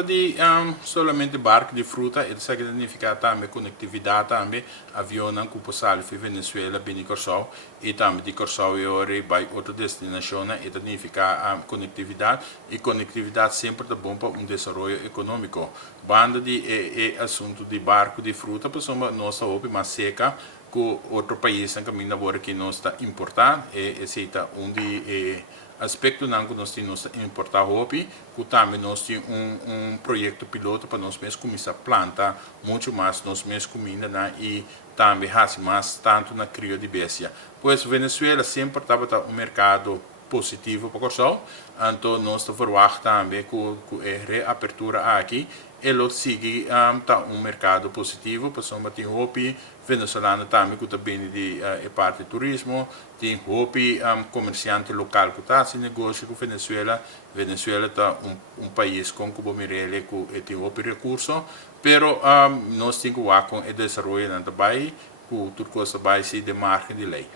banda de solamente barco de fruta, isso significa também conectividade também, avião não cupo sale fi Venezuela bem Corsol e também de Corsol e ora vai outra destinação, isso significa conectividade e conectividade sempre é bom para desenvolvimento econômico. Banda de assunto de barco de fruta, pessoa nossa roupa mais seca que outro país em caminho agora que nós está importar esse é aspecto não que nós temos importar roupa, que também nós temos projeto piloto para nós mesmos começar a plantar muito mais nós mesmos comida e também faz mais tanto na cria de bestia. Pois Venezuela sempre estava um mercado positivo para o sol, então nós verwacht também com a reapertura aqui e lo sigue mercado positivo, pessoa tem roupa venezuelana também que também de parte de turismo, tem roupa comerciante local que está sem negócio com Venezuela. Venezuela está país com Cuba Mirele que tem roupa recurso, pero nós temos que com o desenvolvimento do país, que tudo coisa vai ser de margem de lei.